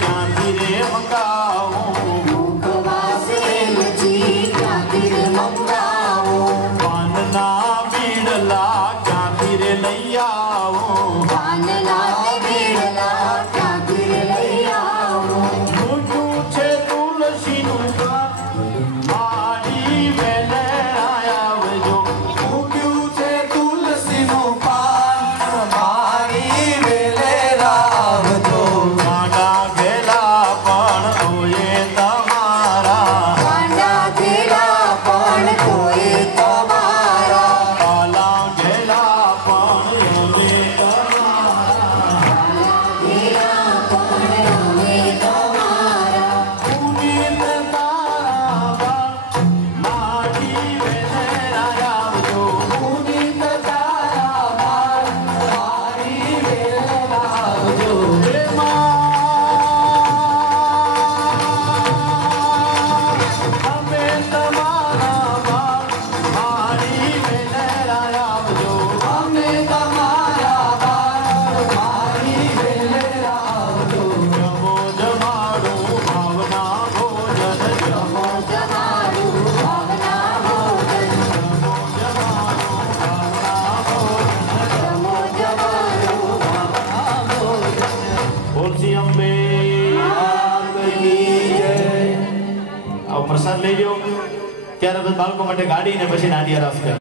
क्या धीरे मंगाओ मुखवास वेलची क्या धीरे मंगाओ पानना बीड़ला क्या धीरे लई आओ पानना बीड़ला क्या धीरे लई आओ मुझू छे तुलसी नु मारी वेले आया वजो મૂક્યું છે તુલસીનું પાન મારી વેલે રાવજો गांडा गेला पण ओये तमारा गांडा गेला पण कोई તમારા काला गेला पण ओये तमारा गेला पण અમે તમારા पुनीत तारा मारी वेले आया वजो પુનિત તારા બાળ મારી વેલે રાવજો हमें तमारा बाल मारी वेले आया वजो અમે તમારા બાળ મારી વેલે રાવજો जमो जमाड़ो भावना भोजन जमो તમારું ભાવના ભોજન जमो जमाड़ो भावना भोजन જમો જમારું ભાવના ભોજન बोल सी अंबे આવો પ્રસાદ લઈ લ્યો ત્યાર બાદ બાળકો માટે ગાડી ને પછી નાડિયા રાસ કરે